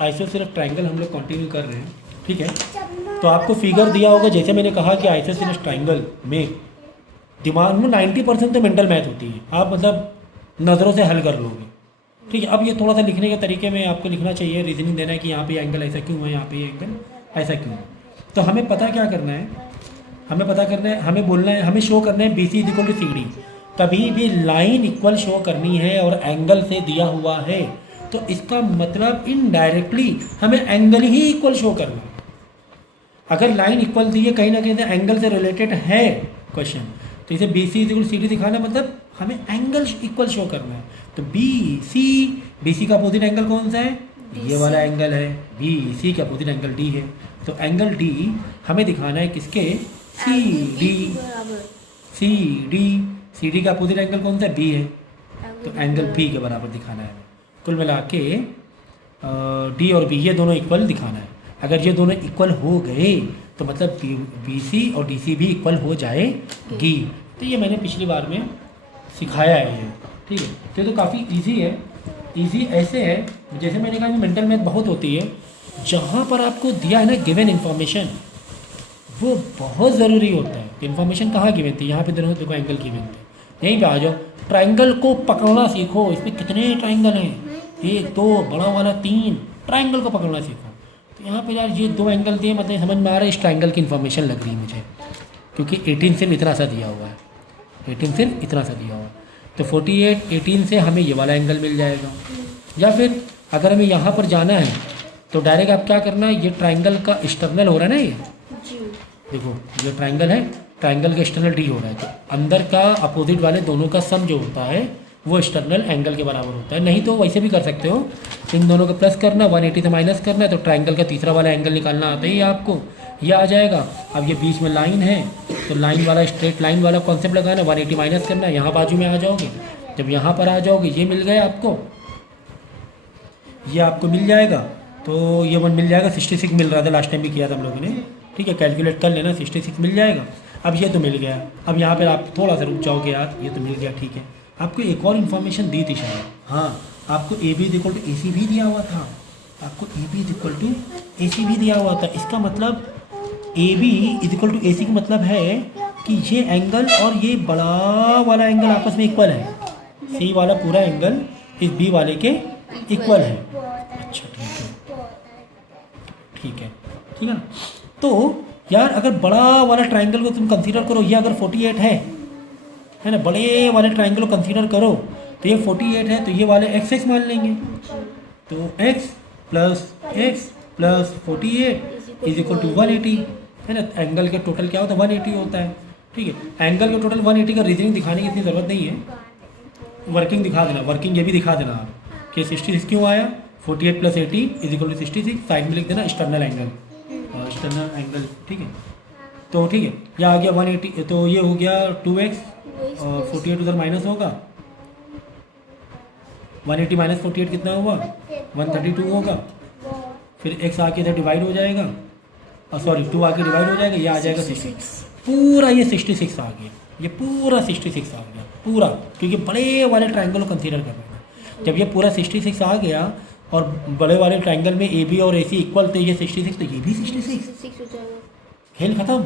Isosceles triangle हम लोग continue कर रहे हैं, ठीक है। तो आपको फिगर दिया होगा, जैसे मैंने कहा कि आइसोसेलेस ट्राइंगल में दिमाग में 90% तो मेंटल मैथ होती है, आप मतलब नज़रों से हल कर लोगे, ठीक है। अब ये थोड़ा सा लिखने के तरीके में आपको लिखना चाहिए, रीजनिंग देना है कि यहाँ पे एंगल ऐसा क्यों है, यहाँ पे एंगल ऐसा क्यों है। तो हमें पता क्या करना है, हमें पता करना है, हमें बोलना है, हमें शो करना है BC इक्वल टू CD। कभी भी लाइन इक्वल शो करनी है और एंगल से दिया हुआ है तो इसका मतलब इनडायरेक्टली हमें एंगल ही इक्वल शो करना है। अगर लाइन इक्वल दी है कहीं ना कहीं से एंगल से रिलेटेड है क्वेश्चन, तो इसे BC इक्वल CD दिखाना मतलब हमें एंगल इक्वल शो करना है। तो BC का अपोजिट एंगल कौन सा है, ये वाला एंगल है, BC का अपोजिट एंगल D है। तो एंगल D हमें दिखाना है किसके, CD का अपोजिट एंगल कौन सा है, B है, तो एंगल B के बराबर दिखाना है। कुल मिला के D और B ये दोनों इक्वल दिखाना है। अगर ये दोनों इक्वल हो गए तो मतलब BC और DC भी इक्वल हो जाएगी। तो ये मैंने पिछली बार में सिखाया है ये, ठीक है। तो काफ़ी इजी है। इजी ऐसे है, जैसे मैंने कहा मेंटल मैथ बहुत होती है, जहाँ पर आपको दिया है ना गिवन इन्फॉर्मेशन, वो बहुत ज़रूरी होता है। इन्फॉर्मेशन कहाँ गिवन थी, यहाँ पे देखो एंगल गिवन थे, यहीं पे आ जाओ, ट्राइंगल को पकड़ना सीखो। इसमें कितने ट्राइंगल हैं, 1 2 बड़ा वाला 3, ट्राइंगल को पकड़ना सीखो। तो यहाँ पे यार ये 2 एंगल दिए, मतलब समझ में आ रहा है इस ट्राइंगल की इन्फॉर्मेशन लग रही है मुझे, क्योंकि 18 सिर्फ इतना सा दिया हुआ है, 18 सिर्फ इतना सा दिया हुआ है। तो 48 18 से हमें ये वाला एंगल मिल जाएगा। या फिर अगर हमें यहाँ पर जाना है तो डायरेक्ट आप क्या करना है, ये ट्राइंगल का एक्सटर्नल हो रहा है ना, ये देखो ये ट्राइंगल है, ट्राइंगल का एक्सटर्नल D हो रहा है, तो अंदर का अपोजिट वाले दोनों का सम जो होता है वो एक्सटर्नल एंगल के बराबर होता है। नहीं तो वैसे भी कर सकते हो, इन दोनों का प्लस करना, 180 से माइनस करना है, तो ट्राइंगल का तीसरा वाला एंगल निकालना आता ही आपको, ये आ जाएगा। अब ये बीच में लाइन है तो लाइन वाला स्ट्रेट लाइन वाला कॉन्सेप्ट लगाना, 180 माइनस करना है, यहाँ बाजू में आ जाओगे। जब यहाँ पर आ जाओगे ये मिल गया आपको, ये आपको मिल जाएगा, तो ये 1 मिल जाएगा। 66 मिल रहा था लास्ट टाइम भी किया था हम लोगों ने, ठीक है, कैलकुलेट कर लेना, 66 मिल जाएगा। अब ये तो मिल गया। अब यहाँ पर आप थोड़ा सा रुक जाओगे, यार ये तो मिल गया, ठीक है। आपको एक और इन्फॉर्मेशन दी थी शायद, हाँ, आपको AB इक्वल टू AC भी दिया हुआ था, आपको AB इक्वल टू AC भी दिया हुआ था। इसका मतलब AB इक्वल टू AC का मतलब है कि ये एंगल और ये बड़ा वाला एंगल आपस में इक्वल है, C वाला पूरा एंगल इस B वाले के इक्वल है। अच्छा ठीक है ना। तो यार अगर बड़ा वाला ट्राइंगल को तुम कंसीडर करो, ये अगर 48 है ना, बड़े वाले ट्राइंगल को कंसीडर करो तो ये 48 है, तो ये वाले x मान लेंगे। तो x plus 48 is equal to 180 है ना। एंगल का टोटल क्या होता है, 180 होता है, ठीक है। एंगल का टोटल 180 का रीजनिंग दिखाने की इतनी ज़रूरत नहीं है, वर्किंग दिखा देना, वर्किंग ये भी दिखा देना आप कि 66 क्यों आया, 48 plus 80 is equal to 66, side में लिख देना एक्सटर्नल एंगल, ठीक है। तो ठीक है, यह आ गया 180, तो ये हो गया 2x और 48 उधर माइनस होगा, 180 माइनस 48 कितना हुआ, 132 होगा। फिर x आके इधर डिवाइड हो जाएगा, और सॉरी 2 आके डिवाइड हो जाएगा, ये आ जाएगा 66, पूरा ये 66 आ गया, ये पूरा 66 आ गया पूरा, क्योंकि बड़े वाले ट्राइंगल को कंसीडर कर रहे हैं। जब ये पूरा 66 आ गया और बड़े वाले ट्राइंगल में AB और AC इक्वल, तो ये 66 तो ये भी 66, खेल खत्म,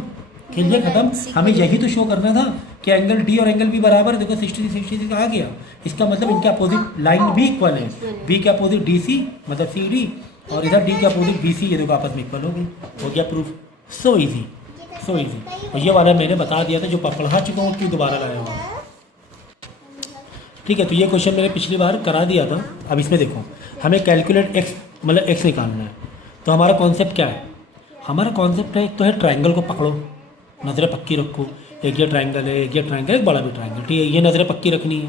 खेल खत्म। हमें यही तो शो करना था कि एंगल D और एंगल B बराबर, देखो 66 आ गया। इसका मतलब इनके अपोजिट लाइन भी इक्वल है, B के अपोजिट DC मतलब CD, और इधर D के अपोजिट BC, ये देखो आपस में इक्वल हो गई, हो गया प्रूफ। So easy. और ये वाला मैंने बता दिया था, जो पढ़ा चुका हूँ क्यों दोबारा लाया हुआ, ठीक है। तो ये क्वेश्चन मैंने पिछली बार करा दिया था। अब इसमें देखो, हमें कैलकुलेट x मतलब x निकालना है। तो हमारा कॉन्सेप्ट क्या है, हमारा कॉन्सेप्ट है, एक तो है ट्राइंगल को पकड़ो, नज़रें पक्की रखो, एक ये ट्राइंगल है, एक ये ट्राइंगल, एक बड़ा भी ट्राइंगल, ठीक है, ये नज़रें पक्की रखनी है।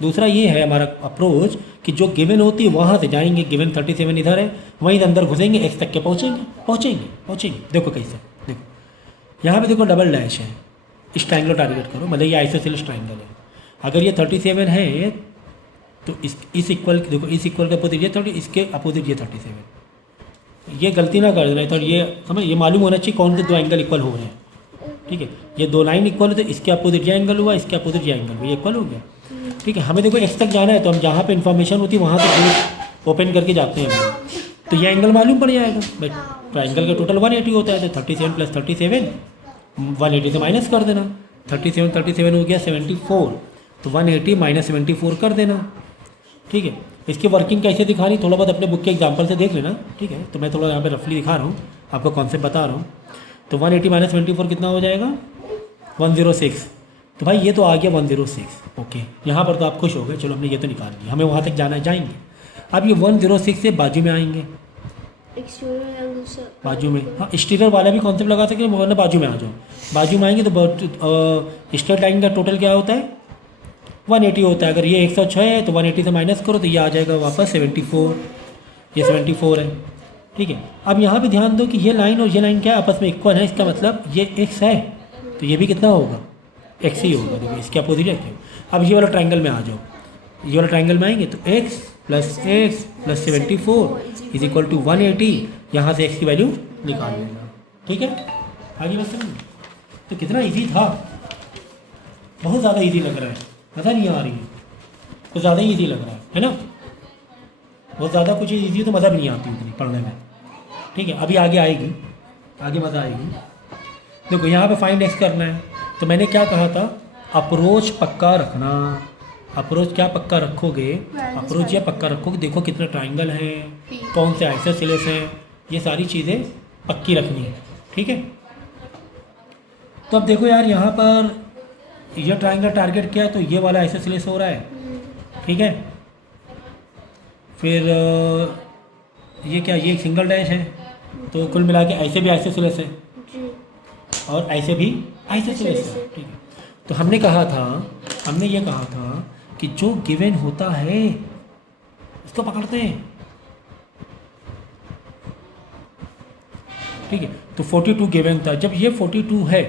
दूसरा ये है हमारा अप्रोच कि जो गिवन होती है वहाँ से जाएंगे, गिवन 37 इधर है, वहीं अंदर घुसेंगे, x तक के पहुँचेंगे। देखो कैसे, देखो यहाँ पे देखो डबल डैश है, इस ट्राइंगल टारगेट करो, मतलब ये आइसोसेलेस ट्राइंगल है। अगर ये 37 है तो इस इक्वल, देखो इस इक्वल के अपोजिट ये 30, इसके अपोजिट ये 37, ये गलती ना कर देना, तो ये समझ, ये मालूम होना चाहिए कौन से 2 एंगल इक्वल हो रहे हैं, ठीक है। ये 2 लाइन इक्वल है, तो इसके अपोजिट ये एंगल हुआ, इसके अपोजिट ये एंगल हुआ, ये इक्वल हो गया, ठीक है। हमें देखो x तक जाना है, तो हम जहाँ पे इन्फॉर्मेशन होती है वहाँ से ओपन करके जाते हैं हम, तो ये एंगल मालूम पड़ जाएगा भाई। ट्राइंगल का टोटल 180 होता है, तो 37 प्लस 37 180 से माइनस कर देना। 37 हो गया 74, तो 180 माइनस 74 कर देना। ठीक है, इसकी वर्किंग कैसे दिखानी थोड़ा बहुत अपने बुक के एग्जांपल से देख लेना। ठीक है, तो मैं थोड़ा यहाँ पे रफली दिखा रहा हूँ, आपको कॉन्सेप्ट बता रहा हूँ। तो 180 माइनस 74 कितना हो जाएगा 106। तो भाई ये तो आ गया 106। ओके, यहाँ पर तो आप खुश हो गए, चलो हमने ये तो निकाल लिया, हमें वहाँ तक जाना है, जाएंगे। अब ये 106 से बाजू में आएंगे, बाजू में। हाँ, स्टीरियर वाला भी कॉन्सेप्ट लगा सकते हैं, वरना बाजू में आ जाओ। बाजू में आएंगे तो स्ट्रेट लाइन का टोटल क्या होता है 180 होता है। अगर ये 106 है तो 180 से माइनस करो तो ये आ जाएगा वापस 74, ये 74 है। ठीक है, अब यहाँ पे ध्यान दो कि ये लाइन और ये लाइन क्या है, आपस में इक्वल है। इसका मतलब ये x है तो ये भी कितना होगा x ही होगा। देखो इसके अपोजिट है। अब ये वाला ट्राइंगल में आ जाओ, ये वाला ट्राइंगल में आएंगे तो x plus 74 is equal to 180। यहाँ से x की वैल्यू निकाल लेना। ठीक है, आगे बात समझ। तो कितना इजी था, बहुत ज़्यादा इजी लग रहा है, मज़ा नहीं आ रही है, कुछ ज़्यादा ही इजी लग रहा है ना। बहुत ज़्यादा कुछ इजी तो मज़ा भी नहीं आती उतनी पढ़ने में। ठीक है, अभी आगे आएगी, आगे मज़ा आएगी। देखो यहाँ पे फाइंड एक्स करना है, तो मैंने क्या कहा था, अप्रोच पक्का रखना। अप्रोच क्या पक्का रखोगे, अप्रोच यह पक्का रखोगे। देखो कितने ट्राइंगल हैं, कौन से आइसोसेलेस हैं, ये सारी चीज़ें पक्की रखनी है। ठीक है, तो अब देखो यार यहाँ पर ये ट्राइंगल टारगेट किया है तो ये वाला आइसोसेलेस हो रहा है। ठीक है, फिर ये क्या, ये एक सिंगल डैश है, तो कुल मिला के ऐसे भी आइसोसेलेस है और ऐसे भी आइसोसेलेस है। ठीक है, तो हमने कहा था, हमने ये कहा था कि जो गिवन होता है उसको पकड़ते हैं। ठीक है, तो 42 गिवन था, जब ये 42 है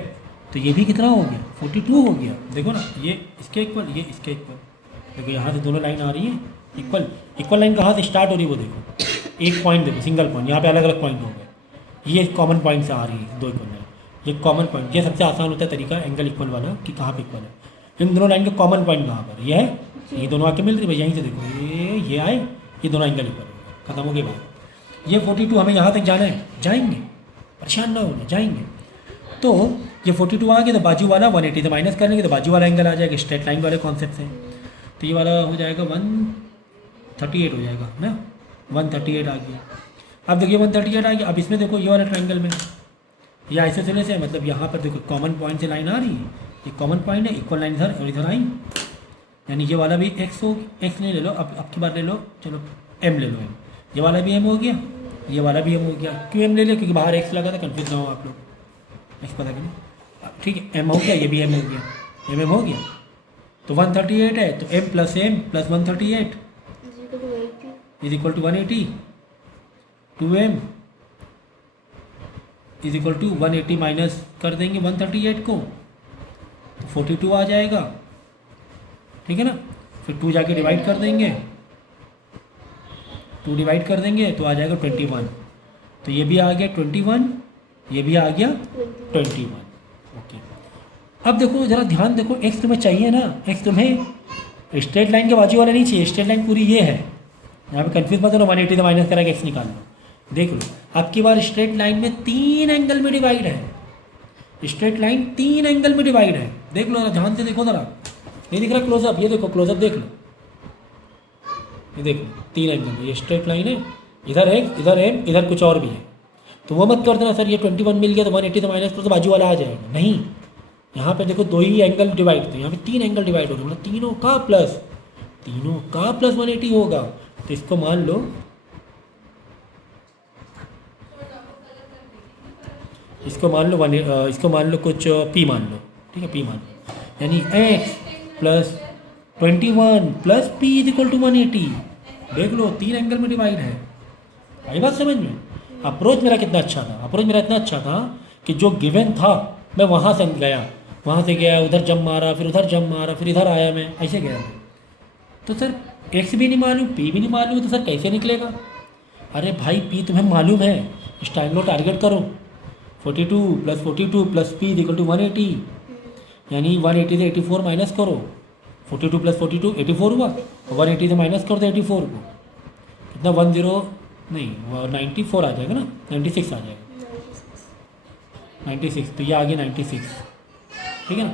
तो ये भी कितना हो गया 42 हो गया। देखो ना, ये इसके इक्वल, ये इसके इक्वल। देखो यहाँ से दोनों लाइन आ रही है इक्वल। इक्वल लाइन कहाँ से स्टार्ट हो रही है वो देखो, एक पॉइंट देखो, सिंगल पॉइंट, यहाँ पे अलग अलग पॉइंट हो गए। ये कॉमन पॉइंट से आ रही है दो इक्वल लाइन, ये कॉमन पॉइंट। ये सबसे आसान होता है तरीका एंगल इक्वल वाला कि कहाँ पे इक्वल है। इन दोनों लाइन का कॉमन पॉइंट कहाँ पर, ये है, ये दोनों आके मिल रही है। यहीं से देखो ये आए, ये दोनों एंगल इक्वल, खत्म हो गई बात। ये 42 हमें यहाँ तक जाना है, जाएंगे, परेशान ना होना, जाएंगे। तो ये 42 आ गया तो बाजू वाला 180 से माइनस कर लेंगे तो बाजू वाला एंगल आ जाएगा, स्ट्रेट लाइन वाले कॉन्सेप्ट से। तो ये वाला हो जाएगा 138 हो जाएगा ना, 138 आ गया। अब देखिए 138 आ गया। अब इसमें देखो ये वाला ट्राइंगल में ये आइसोसेलेस है, मतलब यहाँ पर देखो कॉमन पॉइंट से लाइन आ रही है, ये कॉमन पॉइंट है, इक्वल लाइन इधर और इधर आई, यानी ये वाला भी x हो, x नहीं ले लो, अब की बार ले लो, चलो m ले लो, m। ये वाला भी m हो गया, ये वाला भी m हो गया। क्यों m ले लिया, क्योंकि बाहर x लगा था, कन्फ्यूज ना हो आप लोग, x पता नहीं। ठीक है, m हो गया, ये भी m हो गया, m हो गया। तो 138 है तो m plus 138 is equal to 180, 2m is equal to 180 minus कर देंगे 138 को तो 42 आ जाएगा। ठीक है ना, फिर 2 जाके डिवाइड कर देंगे, 2 डिवाइड कर देंगे तो आ जाएगा 21। तो ये भी आ गया 21, ये भी आ गया 21। ओके, अब देखो जरा ध्यान देखो, x तुम्हें चाहिए ना, x तुम्हें स्ट्रेट लाइन के बाजू वाला नहीं चाहिए, स्ट्रेट लाइन पूरी ये है। यहाँ पे कंफ्यूज मत हो, 180 से माइनस करा के x निकाल लो। देख लो, अब की बार स्ट्रेट लाइन में 3 एंगल में डिवाइड है, स्ट्रेट लाइन 3 एंगल में डिवाइड है। देख लो ध्यान से देखो जरा, नहीं दिख रहा क्लोजअप, ये देखो क्लोजअप देख लो, ये देखो 3 एंगल में, ये स्ट्रेट लाइन है, इधर x, इधर m, इधर कुछ और भी है। तो वो मत कर देना सर ये 21 मिल गया तो 180 से माइनस करो तो बाजू वाला आ जाएगा, नहीं। यहाँ पे देखो 2 ही एंगल डिवाइड थे, यहाँ पे 3 एंगल डिवाइड हो रहे, मतलब तीनों का प्लस 180 होगा। तो इसको मान लो, इसको मान लो कुछ p मान लो, ठीक है, p मान लो, यानी x plus 21 plus p is equal to 180। देख लो 3 एंगल में डिवाइड है, आई बात समझ में। अप्रोच मेरा कितना अच्छा था, अप्रोच मेरा इतना अच्छा था कि जो गिवन था मैं वहाँ से गया, उधर जंप मारा, फिर उधर जंप मारा, फिर इधर आया, मैं ऐसे गया। तो सर x भी नहीं मालूम, p भी नहीं मालूम, तो सर कैसे निकलेगा। अरे भाई p तुम्हें मालूम है, इस टाइम लो टारगेट करो, 42 प्लस p इक्वल टू 180, यानी 180 से 84 माइनस करो, 42 प्लस 42 84 हुआ, 180 से माइनस कर दो 84 को, कितना नहीं, वो 94 आ जाएगा ना, 96 आ जाएगा, 96, तो ये आ गया 96, ठीक है ना।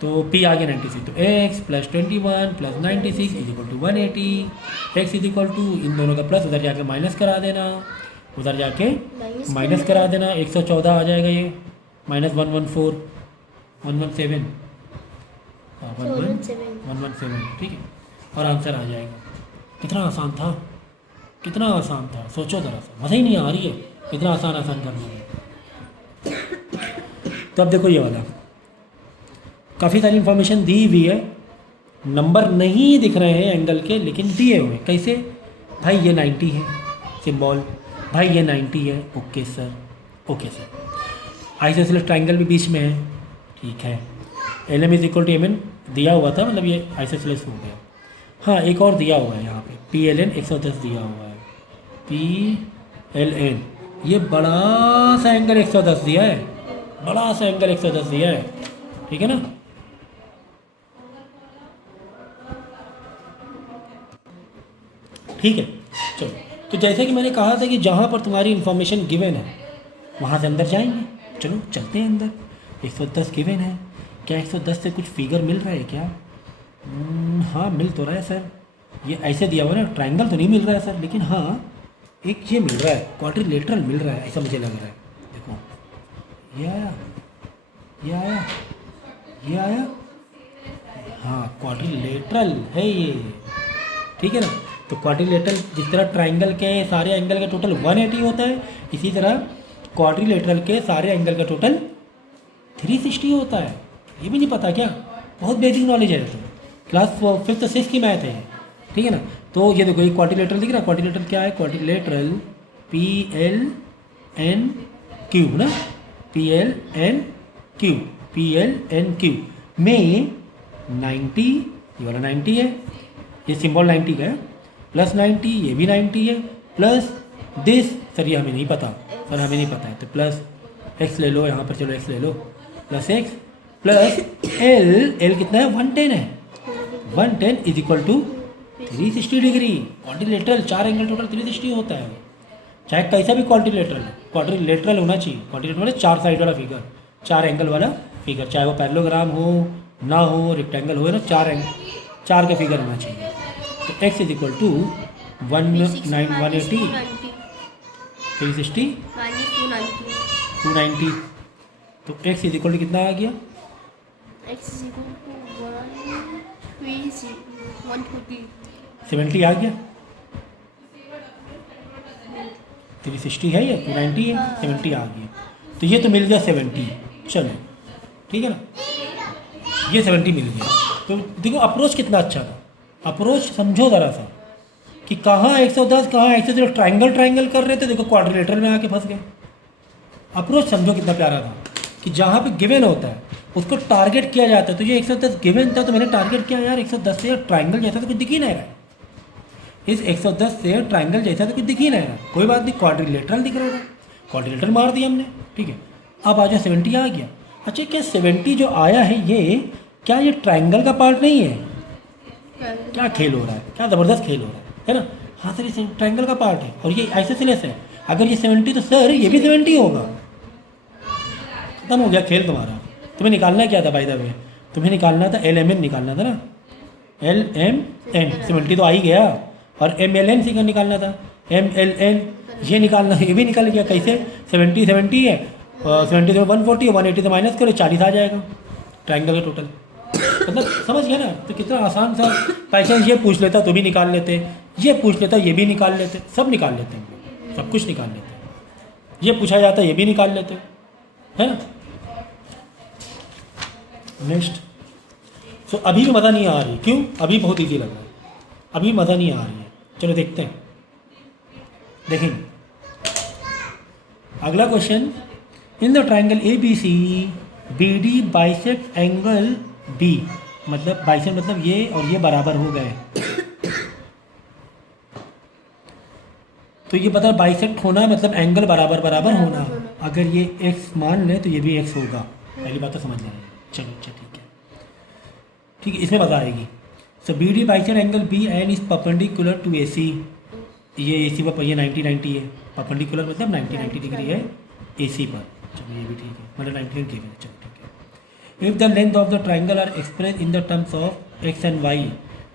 तो P आ गया 96, तो x प्लस 21 प्लस 96 is equal to 180, x is equal to इन दोनों का प्लस उधर जाके माइनस करा देना, उधर जाके माइनस करा देना, 114 आ जाएगा ये, माइनस 114 117 117, ठीक है, और आंसर आ जाएगा। कितना आसान था, कितना आसान था, सोचो ज़रा सा, मज़ा ही नहीं आ रही है इतना आसान आसान करने में। तो अब देखो ये वाला काफ़ी सारी इन्फॉर्मेशन दी हुई है, नंबर नहीं दिख रहे हैं एंगल के लेकिन दिए हुए। कैसे भाई, ये 90 है सिंबल, भाई ये 90 है, okay sir, okay sir. Isosceles triangle भी बीच में है, ठीक है। LM is equal to MN दिया हुआ था, मतलब ये आइसोसेलेस हो गया। हाँ, एक और दिया हुआ है यहाँ पे, PLN 110 दिया हुआ है, PLN, ये बड़ा सा एंगल 110 दिया है, बड़ा सा एंगल 110 दिया है, ठीक है ना। ठीक है, चलो, तो जैसे कि मैंने कहा था कि जहाँ पर तुम्हारी इन्फॉर्मेशन गिवन है वहाँ से अंदर जाएंगे। चलो चलते हैं अंदर। 110 गिवन है, क्या 110 से कुछ फिगर मिल रहा है क्या? हाँ मिल तो रहा है सर, ये ऐसे दिया हुआ ना, ट्राइंगल तो नहीं मिल रहा है सर, लेकिन हाँ एक ये मिल रहा है, क्वाड्रिलेटरल मिल रहा है, ऐसा मुझे लग रहा है। देखो ये आया, ये आया, ये आया, हाँ क्वाड्रिलेटरल है ये, ठीक है ना। तो क्वाड्रिलेटरल, जिस तरह ट्राइंगल के सारे एंगल का टोटल 180 होता है, इसी तरह क्वाड्रिलेटरल के सारे एंगल का टोटल 360 होता है। ये भी नहीं पता क्या? बहुत बेसिक नॉलेज है, तो क्लास 5th 6th की मैथ है, ठीक है ना। तो ये देखो, ये क्वाड्रिलेटरल दिख रहा है, क्वाड्रिलेटरल क्या है? क्वाड्रिलेटरल PLNQ ना, PLNQ में 90, ये वाला 90 है, ये सिंबल 90 का है, प्लस 90, ये भी 90 है, प्लस दिस, सर ये हमें नहीं पता, सर हमें नहीं पता है, तो प्लस x ले लो, यहाँ पर चलो x ले लो, प्लस x प्लस L कितना है? 110 है, 110 is equal to 360 degree. Quadrilateral 4 angle total 360 होता है, चाहे कैसा भी क्वाड्रिलेटरल होना चाहिए। क्वाड्रिलेटरल मतलब 4 साइड वाला फिगर, 4 एंगल वाला फिगर, चाहे वो पैरेललोग्राम हो ना हो, रेक्टेंगल हो ना, 4 का फिगर होना चाहिए। तो x इज इक्वल टू 180, 360, 290, तो x इज इक्वल टू कितना आ गया? x is equal to 130, 70 आ गया, 360 है या 290 है, 70 आ गया, तो ये तो मिल गया 70। चलो ठीक है ना, ये 70 मिल गया। तो देखो अप्रोच कितना अच्छा था, अप्रोच समझो ज़रा सा कि कहाँ 110 कहाँ 110, ट्राइंगल कर रहे थे, देखो क्वाड्रिलेटरल में आके फंस गए। अप्रोच समझो कितना प्यारा था कि जहाँ पे गिवन होता है उसको टारगेट किया जाता है। तो ये 110 गिवन था, तो मैंने टारगेट किया यार 110 से ट्राइंगल जैसा तो कुछ दिख ही नहीं रहा है, इस 110 से ट्राइंगल जैसा तो कुछ दिख ही नहीं रहा, कोई बात नहीं, क्वाड्रिलेटरल दिख रहा था, क्वाड्रिलेटरल मार दिया हमने, ठीक है। अब आ जाए 70 आ गया। अच्छा क्या 70 जो आया है ये क्या ये ट्राइंगल का पार्ट नहीं है? क्या खेल हो रहा है, क्या ज़बरदस्त खेल हो रहा है ना। हाँ सर ये ट्राइंगल का पार्ट है और ये आइसोसेलेस है, अगर ये 70 तो सर ये भी 70 होगा। खत्म हो गया खेल तुम्हारा। तुम्हें निकालना क्या था बाय द वे? तुम्हें निकालना था LMN निकालना था ना, LMN 70 तो आ ही गया, और MLN से निकालना था, MLN ये निकालना, ये भी निकल गया। कैसे? 70 है, 70 से 140 है, 180 से माइनस करो 40 आ जाएगा ट्राइंगल का टोटल। मतलब समझ गया ना, तो कितना आसान सा। पैसे ये पूछ लेता तो भी निकाल लेते, ये पूछ लेता ये भी निकाल लेते, सब निकाल लेते हैं, सब कुछ निकाल लेते हैं। ये पूछा जाता ये भी निकाल लेते, है ना। नेक्स्ट। सो अभी भी मज़ा नहीं आ रही, क्यों? अभी बहुत ईजी लग रहा है, अभी मज़ा नहीं आ रही है। चलो देखते हैं, देखेंगे अगला question. In the triangle ABC BD bisect angle B, मतलब बाइसेक्ट मतलब ये और ये बराबर हो गए, तो ये पता बाइसेक्ट होना मतलब एंगल बराबर होना। अगर ये x मान ले तो ये भी x होगा, पहली बात तो समझ लेना। चलो अच्छा ठीक है, इसमें मज़ा आएगी। So BD bisect angle B and is perpendicular to AC, ये AC पर ये 90 है, परपेंडिकुलर मतलब 90 डिग्री है AC पर। चलो ये भी ठीक है, मतलब 90 ठीक है। चलो ठीक है। If the length of the triangle are expressed in the terms of x and y,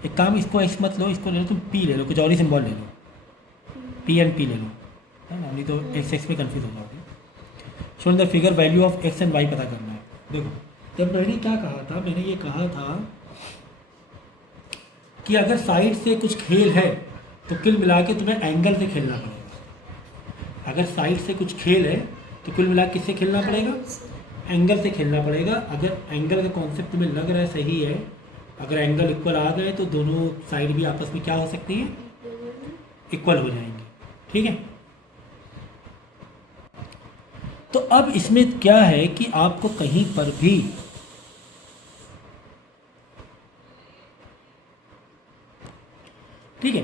एक काम, इसको x मत लो, इसको ले लो तुम p ले लो, कुछ और ही सिंबल ले लो, p एंड p ले लो, है ना, नहीं तो x में कन्फ्यूज हो जाओगे। So in the figure value of x and y पता करना है। देखो जब मैंने क्या कहा था, मैंने ये कहा था कि अगर साइड से कुछ खेल है तो कुल मिला के तुम्हें एंगल से खेलना पड़ेगा। अगर साइड से कुछ खेल है तो कुल मिला के किससे खेलना पड़ेगा? एंगल से खेलना पड़ेगा। अगर एंगल का कॉन्सेप्ट तुम्हें लग रहा है सही है, अगर एंगल इक्वल आ गए तो दोनों साइड भी आपस में क्या हो सकती हैं? इक्वल हो जाएंगे। ठीक है। तो अब इसमें क्या है कि आपको कहीं पर भी ठीक है,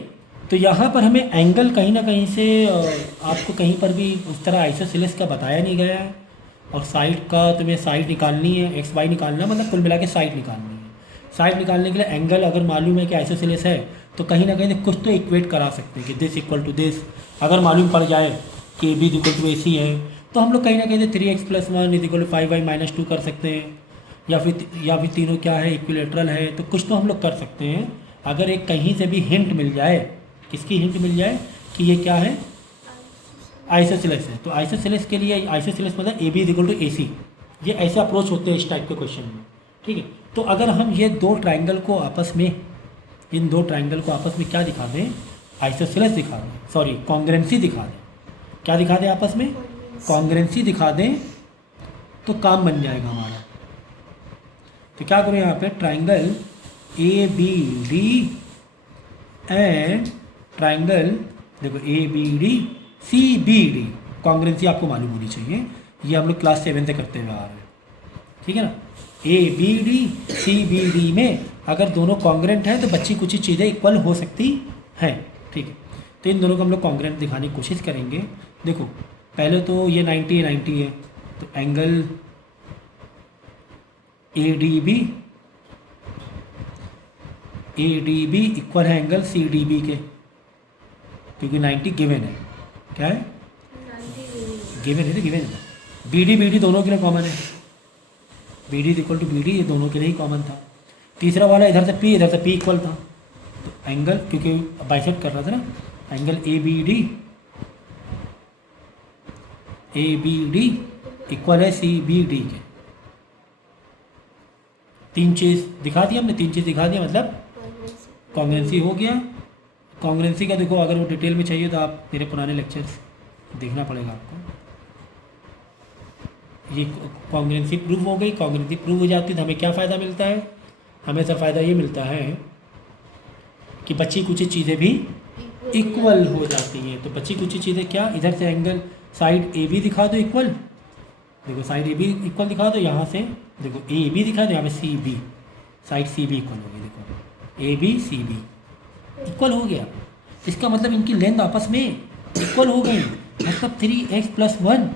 तो यहाँ पर हमें एंगल कहीं ना कहीं से आपको कहीं पर भी उस तरह आइसोसेलेस का बताया नहीं गया है। और साइड का तुम्हें साइड निकालनी है, एक्स वाई निकालना, मतलब कुल मिला के साइड निकालनी है। साइड निकालने के लिए एंगल अगर मालूम है कि आइसोसेलेस है तो कहीं ना कहीं कुछ तो इक्वेट करा सकते हैं कि दिस इक्वल टू दिस। अगर मालूम पड़ जाए कि बी इक्वल टू AC है तो हम लोग कहीं ना कहीं 3x + 1 is equal to 5y - 2 कर सकते हैं, या फिर तीनों क्या है, इक्विलेटरल है, तो कुछ तो हम लोग कर सकते हैं। अगर एक कहीं से भी हिंट मिल जाए, किसकी हिंट मिल जाए कि ये क्या है, आइसोसेलेस है, तो आइसोसेलेस के लिए आइसोसेलेस मतलब AB = AC, ये ऐसे अप्रोच होते हैं इस टाइप के क्वेश्चन में। ठीक है। तो अगर हम ये दो ट्राइंगल को आपस में, इन दो ट्राइंगल को आपस में क्या दिखा दें, आइसोसेलेस दिखा दें, सॉरी कॉन्ग्रुएंसी दिखा दें। क्या दिखा दें आपस में? कॉन्ग्रुएंसी दिखा दें तो काम बन जाएगा हमारा। तो क्या करें यहाँ पे, ट्राइंगल ABD एंड ट्राइंगल देखो ABD CBD, कॉन्ग्रुएंसी आपको मालूम होनी चाहिए, ये हम लोग क्लास 7 से करते हुए आ रहे हैं। ठीक है ना। ABD CBD में अगर दोनों कॉन्ग्रुएंट हैं तो बच्ची कुछ चीज़ें इक्वल हो सकती हैं। ठीक है। तो इन दोनों को हम लोग कॉन्ग्रुएंट दिखाने की कोशिश करेंगे। देखो पहले तो ये 90 है, तो एंगल ADB इक्वल है एंगल CDB के, क्योंकि 90 गिवन है। क्या है? गिवन है, तो गिवन है। BD दोनों के लिए कॉमन है, BD = BD, ये दोनों के लिए ही कॉमन था। तीसरा वाला इधर से P, इधर से P इक्वल था, तो एंगल क्योंकि बाइसेक्ट कर रहा था ना, एंगल ABD इक्वल है CBD के। तीन चीज़ दिखा दी हमने, तीन चीज़ दिखा दिया, मतलब कॉन्ग्रुएंसी हो गया। कॉन्ग्रुएंसी का देखो अगर वो डिटेल में चाहिए तो आप मेरे पुराने लेक्चर्स देखना पड़ेगा आपको। ये कॉन्ग्रुएंसी प्रूव हो गई। कॉन्ग्रुएंसी प्रूव हो जाती है तो हमें क्या फ़ायदा मिलता है? हमें सर फ़ायदा ये मिलता है कि बची कुछ चीज़ें भी इक्वल हो जाती हैं। तो बची कुछ चीज़ें क्या, इधर से एंगल साइड AB दिखा दो इक्वल, देखो साइड AB इक्वल दिखा दो, यहाँ से देखो AB दिखा दो, यहाँ पे CB, साइड CB इक्वल हो गई, देखो AB CB इक्वल हो गया। इसका मतलब इनकी लेंथ आपस में इक्वल हो गई, मतलब 3x + 1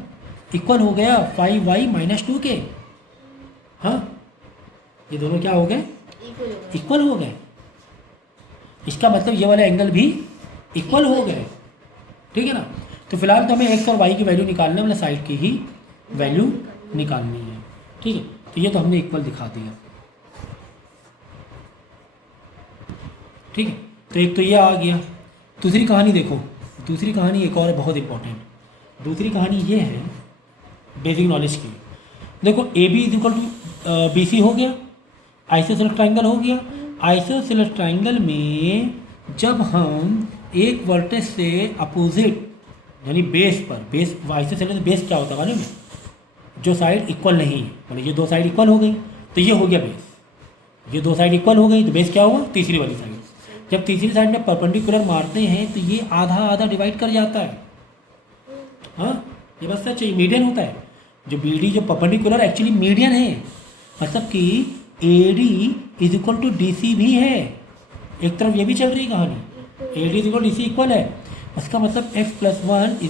इक्वल हो गया 5y - 2 के। हाँ, ये दोनों क्या हो गए? इक्वल हो गए। इसका मतलब ये वाला एंगल भी इक्वल हो गए। ठीक है ना। तो फिलहाल तो हमें x और y की वैल्यू निकालना है, मतलब साइड की ही वैल्यू निकालनी है। ठीक है। तो ये तो हमने इक्वल दिखा दिया। ठीक है। तो एक तो ये आ गया। दूसरी कहानी देखो, दूसरी कहानी एक और बहुत इंपॉर्टेंट। दूसरी कहानी ये है बेसिक नॉलेज की। देखो AB = BC हो गया, आइसोसेलेस ट्राइंगल हो गया। आइसोसेलेस ट्राइंगल में जब हम एक वर्टेक्स से अपोजिट यानी बेस पर, बेस आइसोसेलेस बेस क्या होता है मालूम है? जो साइड इक्वल नहीं है, मतलब ये दो साइड इक्वल हो गई तो ये हो गया बेस। ये दो साइड इक्वल हो गई तो बेस क्या हुआ? तीसरी वाली साइड। जब तीसरी साइड में परपेंडिकुलर मारते हैं तो ये आधा आधा डिवाइड कर जाता है। हाँ, ये बस सच है, मीडियन होता है। जो BD जो परपेंडिकुलर एक्चुअली मीडियन है, मतलब कि AD = DC भी है। एक तरफ ये भी चल रही कहानी, AD = DC इक्वल है, इसका मतलब x + 1 =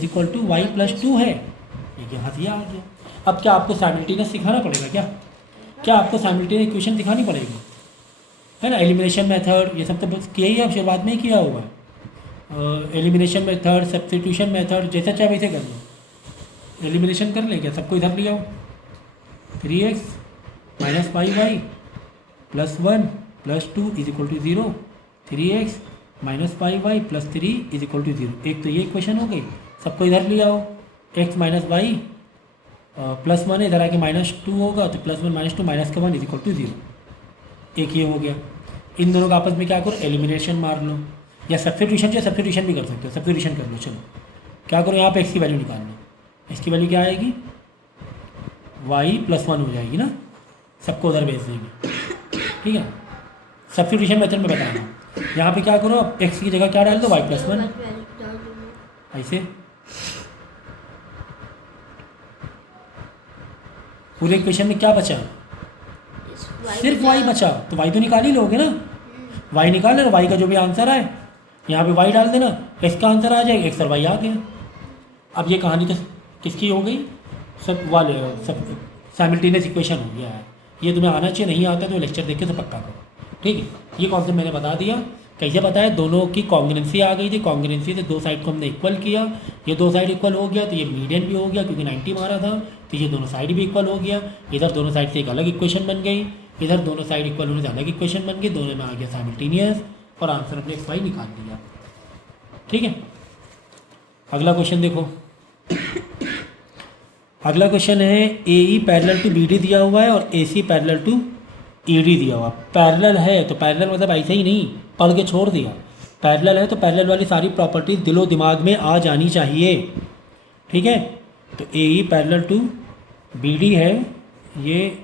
y + 2 है। ये यहाँ से आ गया। अब क्या आपको साइमल्टेनियस सिखाना पड़ेगा? क्या आपको साइमल्टेनियस इक्वेशन दिखानी पड़ेगी, है ना? एलिमिनेशन मेथड ये सब तो बस किया ही है, शुरुआत में ही किया हुआ है। एलिमिनेशन मेथड, सब्स्टिट्यूशन मेथड, जैसा चाहे वैसे कर लो। एलिमिनेशन कर लें क्या, सबको इधर ले आओ। 3x minus 5y plus 1 plus 2 is equal to 0। 3x minus 5y plus 3 is equal to 0। एक तो ये इक्वेशन हो गई, सबको इधर ले आओ। x माइनस वाई प्लस 1 है, इधर आके माइनस 2 होगा तो प्लस 1 माइनस 2 माइनस का 1 इज इक्वल टू 0। एक ये हो गया। इन दोनों का आपस में क्या करो, एलिमिनेशन मार लो, या सब्स्टिट्यूशन चाहिए सब्स्टिट्यूशन भी कर सकते हो। सब्स्टिट्यूशन कर लो। चलो क्या करो, यहाँ पे x की वैल्यू निकालना। x की वैल्यू क्या आएगी, y प्लस 1 हो जाएगी ना, सबको उधर भेज देंगे। ठीक है, सब्स्टिट्यूशन मेथड में बताना। यहाँ पे क्या करो, x की जगह क्या डाल दो, y प्लस 1 ऐसे। पूरे इक्वेशन में क्या बचा, सिर्फ y बचा, तो y तो निकाल ही लोगे ना। y निकाल लेना, y का जो भी आंसर आए यहाँ पे y डाल देना, x का आंसर आ जाएगा, x और y आ गया। अब ये कहानी तो किसकी हो गई, सब वाले सब साइमल्टेनियस इक्वेशन हो गया है। ये तुम्हें आना चाहिए, नहीं आता तो लेक्चर देख के तो पक्का करो। ठीक है, ये कॉन्सेप्ट मैंने बता दिया। कैसे बताया, दोनों की कॉन्ग्रुएंसी आ गई थी। कॉन्ग्रुएंसी से दो साइड को हमने इक्वल किया, ये दो साइड इक्वल हो गया तो ये मीडियन भी हो गया क्योंकि 90 मारा था, तो ये दोनों साइड भी इक्वल हो गया। इधर दोनों साइड से एक अलग इक्वेशन बन गई, इधर दोनों साइड इक्वल होने से अलग इक्वेशन बन गई, दोनों में आ गया साइमल्टेनियस और आंसर अपने x y निकाल दिया। ठीक है, अगला क्वेश्चन देखो। अगला क्वेश्चन है A E parallel to B D दिया हुआ है और A C parallel to E D दिया हुआ। पैरेलल है तो पैरेलल मतलब ऐसे ही नहीं पढ़ के छोड़ दिया। पैरेलल है तो पैरेलल वाली सारी प्रॉपर्टीज दिलो दिमाग में आ जानी चाहिए। ठीक है, तो A E parallel to B D है, ये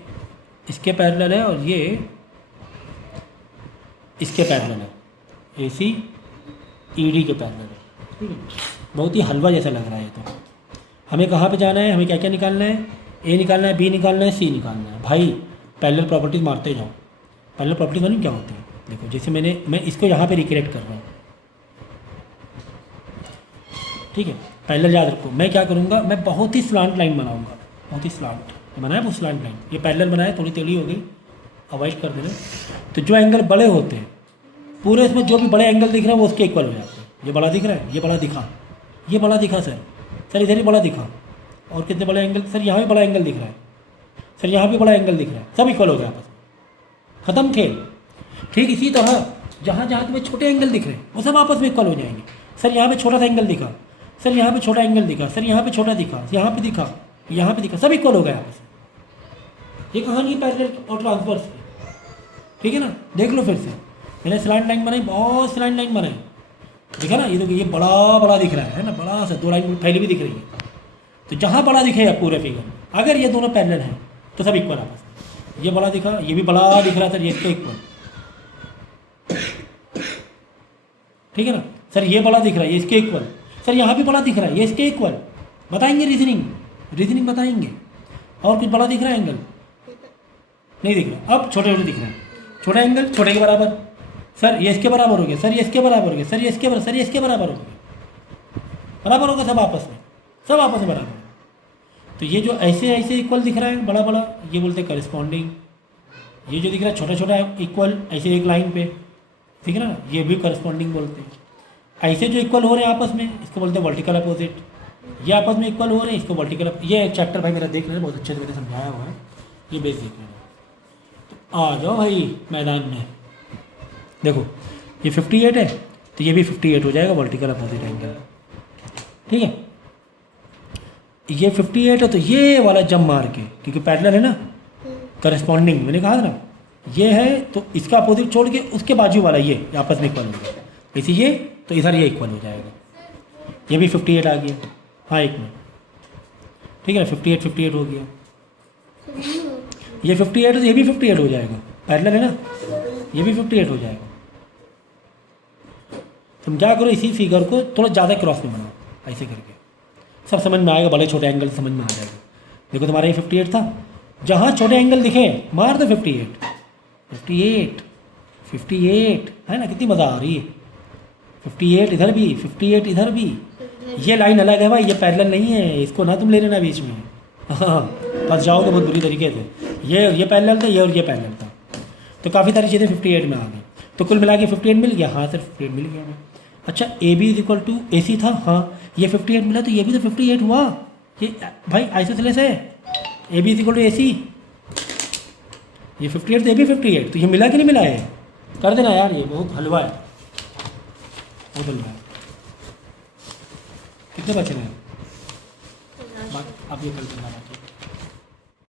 इसके पैरेलल है और ये इसके पैरेलल है, ए सी ई डी के पैरेलल है। ठीक है, बहुत ही हलवा जैसा लग रहा है। तो हमें कहाँ पे जाना है, हमें क्या क्या निकालना है, ए निकालना है, बी निकालना है, सी निकालना है। भाई पैरेलल प्रॉपर्टीज मारते जाओ। पैरेलल प्रॉपर्टीज मालूम क्या होती है, देखो जैसे मैं इसको यहाँ पे रिक्रिएट कर रहा हूँ। ठीक है, पैरेलल याद रखो। मैं क्या करूँगा, मैं बहुत ही स्लांट लाइन बनाऊँगा, बहुत ही स्लांट बनाया वो स्लांट लाइन। ये पैरेलल बनाया, थोड़ी टेढ़ी हो गई, अवॉइड कर देना। तो जो एंगल बड़े होते हैं पूरे इसमें जो भी बड़े एंगल दिख रहे हैं वो उसके इक्वल हो जाते हैं। ये बड़ा दिख रहा है, ये बड़ा दिखा, ये बड़ा दिखा सर इधर ही बड़ा दिखा, और कितने बड़े एंगल सर, यहाँ भी बड़ा एंगल दिख रहा है सर, यहाँ भी बड़ा एंगल दिख रहा है, सब इक्वल हो गया आपस में, खत्म खेल। ठीक इसी तरह जहाँ जहाँ तुम्हें छोटे एंगल दिख रहे हैं वो सब आपस में इक्वल हो जाएंगे। सर यहाँ पे छोटा सा एंगल दिखा, सर यहाँ पे छोटा एंगल दिखा, सर यहाँ पे छोटा दिखा, यहाँ पे दिखा, यहाँ पे दिखा, सब इक्वल हो गया आपस में। ये कहानी पैरेलल और ट्रांसवर्स की। ठीक है ना, देख लो फिर से, मैंने स्लाइड लाइन बनाई, बहुत स्लाइड लाइन बनाई, देखा ना। ये देखो ये बड़ा बड़ा दिख रहा है ना, बड़ा सा, दो लाइन फैली भी दिख रही है। तो जहाँ बड़ा दिखेगा पूरे फिगर, अगर ये दोनों पैरेलल हैं तो सब इक्वल आपस में। ये बड़ा दिखा, ये भी बड़ा दिख रहा है सर, ये इसके इक्वल। ठीक है ना सर, ये बड़ा दिख रहा है, ये इसके इक्वल। सर यहाँ भी बड़ा दिख रहा है, ये इसके इक्वल। बताएंगे रीजनिंग बताएंगे। और कुछ बड़ा दिख रहा है एंगल, नहीं दिख रहा। अब छोटे छोटे दिख रहे हैं, छोटा एंगल छोटे के बराबर, सर ये इसके बराबर हो गया, सर ये इसके बराबर हो गया, सर ये इसके बराबर, सर ये इसके बराबर हो गया, बराबर होगा सब आपस में, सब आपस में बराबर। तो ये जो ऐसे ऐसे इक्वल दिख रहा है बड़ा बड़ा, ये बोलते हैं करस्पॉन्डिंग। ये जो दिख रहा है छोटा छोटा इक्वल ऐसे एक लाइन पे, ठीक है ना, ये भी करस्पॉन्डिंग बोलते हैं। ऐसे जो इक्वल हो रहे हैं आपस में इसको बोलते हैं वर्टिकल अपोजिट। ये आपस में इक्वल हो रहे हैं, इसको वर्टिकल। ये चैप्टर भाई मेरा देख रहे हैं, बहुत अच्छे से मैंने समझाया हुआ है, ये बेस देख रहे हैं। तो आ जाओ भाई मैदान में। देखो ये 58 है तो ये भी 58 हो जाएगा, वर्टिकल अपोजिट एंगल। ठीक है, ये 58 है तो ये वाला जम मार के, क्योंकि पैरेलल है ना, करस्पॉन्डिंग मैंने कहा था ना, ये है तो इसका अपोजिट छोड़ के उसके बाजू वाला ये आपस में इक्वल हो गया। इसी ये तो इधर ये इक्वल हो जाएगा। ये भी 58 आ गया, हाँ एक मिनट, ठीक है ना, 58 हो गया। ये 58 है तो ये भी 58 हो जाएगा, पैरेलल है ना, ये भी 58 हो जाएगा। तुम क्या करो, इसी फिगर को थोड़ा ज़्यादा क्रॉस में बनाओ, ऐसे करके सब समझ में आएगा, बड़े छोटे एंगल समझ में आ जाएगा। देखो तुम्हारा ये 58 था, जहाँ छोटे एंगल दिखे मार दो 58 है ना, कितनी मज़ा आ रही है। 58 इधर भी, 58 इधर भी। ये लाइन अलग है भाई, ये पैरेलल नहीं है, इसको ना तुम ले लेना बीच में, हाँ फंस जाओगे बहुत बुरी तरीके से। ये पैरेलल था, ये और ये पैरेलल था, तो काफ़ी सारी चीज़ें 58 में आ गई। तो कुल मिला के 58 मिल गया, हाँ सर 58 मिल गया। अच्छा A B is equal to A C था, हाँ ये 58 मिला तो ये भी तो 58 हुआ। ये भाई आइसोसेलेस है, A B is equal to A C, ये 58 तो ये भी 58, तो ये मिला कि नहीं मिला है? कर देना यार, ये बहुत हलवा है, बहुत हलवा है। कितने बचे हैं? अब ये कर देना बाकी।